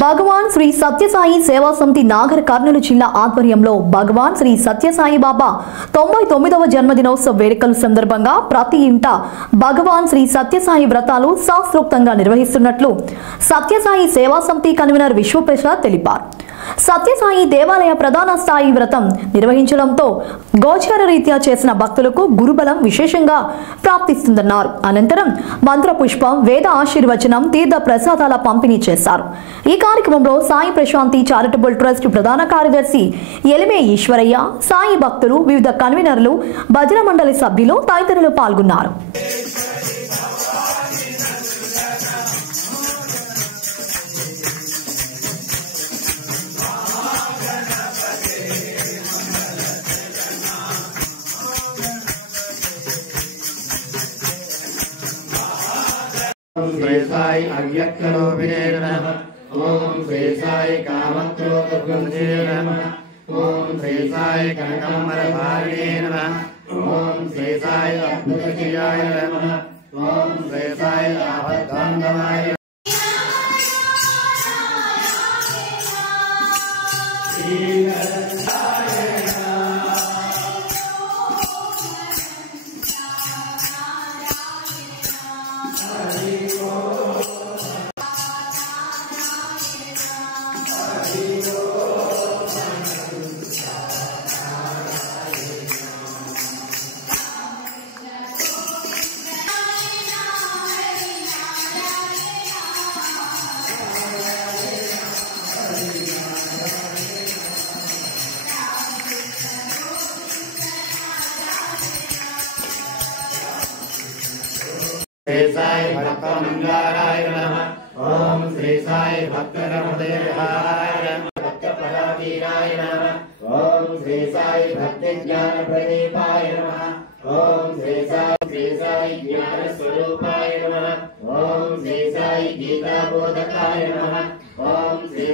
భగవాన్ శ్రీ సత్యసాయి సేవా సమితి నాగర్ కర్నూలు జిల్లా ఆధ్వర్యంలో భగవాన్ శ్రీ సత్యసాయి బాబా 99వ జన్మదినోత్సవ వేడుకల సందర్భంగా ప్రతి ఇంట భగవాన్ శ్రీ సత్యసాయి వ్రతాలు శాస్త్రోక్తంగా నిర్వహిస్తున్నట్లు సత్యసాయి సేవా సమితి కన్వీనర్ విశ్వప్రసాద్ తెలిపారు. సత్యసాయి దేవాలయ ప్రధాన స్థాయి వ్రతం నిర్వహించడంతో గోచార రీత్యా చేసిన భక్తులకు గురుబలం విశేషంగా ప్రాప్తిస్తుందన్నారు. అనంతరం మంత్రపుష్పం, వేద ఆశీర్వచనం, తీర్థ ప్రసాదాల పంపిణీ చేశారు. ఈ కార్యక్రమంలో సాయి ప్రశాంతి చారిటబుల్ ట్రస్ట్ ప్రధాన కార్యదర్శి ఎలిమే ఈశ్వరయ్య, సాయి భక్తులు, వివిధ కన్వీనర్లు, భజన మండలి సభ్యులు తదితరులు పాల్గొన్నారు. श्री साई अव्यक्तरूपिणे नमः। ओम श्री साई कामक्रोधगुंजे नमः। ओम श्री साई कनकांबरधारिणे नमः। ओम श्री साई अद्भुतचिराय नमः। ओम श्री साई आपद्बांधवाय श्री साई भक्तमंगलाय नमः। ओम श्री साई भक्तरमदेहाय नमः। भक्तपरावीराय नमः। ओम श्री साई भक्तिज्ञान प्रदीपाय नमः। ओम श्री साई ज्ञान स्वरूपाय नमः। ओम श्री साई गीता बोधकाय नमः। ओम श्री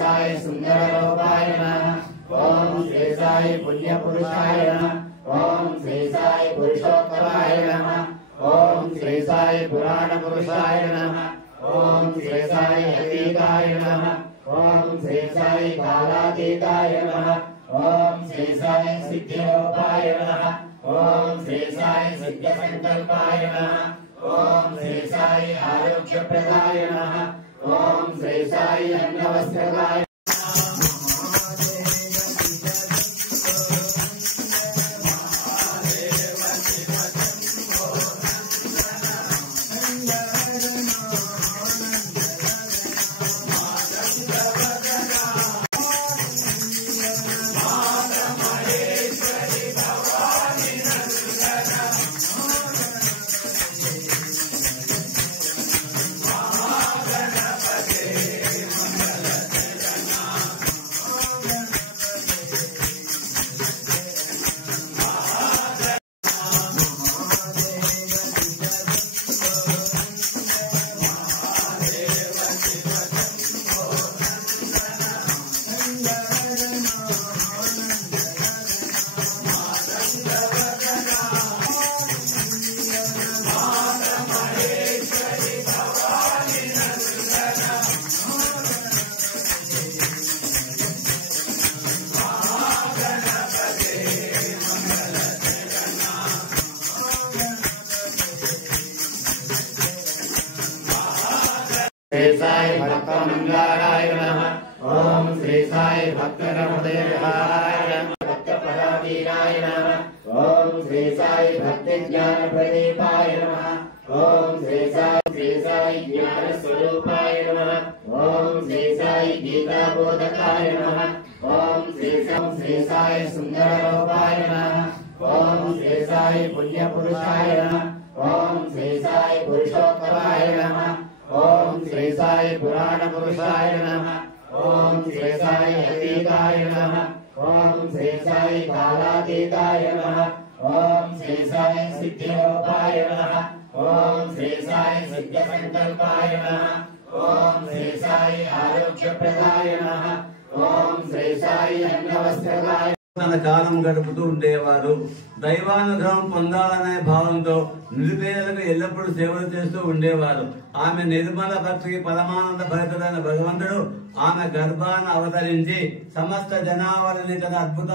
साई सुंदर रूपाय नमः। ओम श्री साई पुण्य पुरुषाय नमः। ओम श्री साई पुरुषोत्तमाय नमः। ओम श्री साई पुराण पुरुषाय नमः। ओम श्री साई अतीताय नमः। ओम श्री साई कालातीताय नमः। ओम श्री साई सिद्धिरूपाय नमः। ओम श्री साई सिद्धसंकल्पाय नमः। ओम श्री साई आरोग्यप्रदाय नमः। ओम श्री साई अन्नवस्त्रदाय श्री साई भक्तमंगलाय नमः। ओम श्री साई भक्तरमदेहाय नमः। भक्तपरावीराय नमः। ओम श्री साई भक्तिज्ञान प्रदीपाय नमः। ओम श्री साई ज्ञान स्वरूपाय नमः। ओम श्री साई गीता बोधकाय नमः। ओम श्री साई सुंदर रूपाय नमः। ओम श्री साई पुण्य पुरुषाय नमः। ओम श्री साई पुरुषोत्तमाय नमः। ओम श्री साई पुराण पुरुषाय नमः। ओम श्री साई अतीताय नमः। ओम श्री साई कालातीताय नमः। ओम श्री साई सिद्धिरूपाय नमः। ओम श्री साई सिद्धसंकल्पाय नमः। ओम श्री साई आरोग्यप्रदाय नमः। ओम श्री साई अन्नवस्त्रदाय తన కాలం గడుపుతూ ఉండేవారు. దైవానుగ్రహం పొందాలనే భావంతో నిరుపేదలకు ఎల్లప్పుడూ సేవలు చేస్తూ ఉండేవారు. ఆమె నిర్మల భక్తికి పరమానంద భరితుడైన భగవంతుడు ఆమె గర్భాన అవతరించి సమస్త జనావళిని తన అద్భుత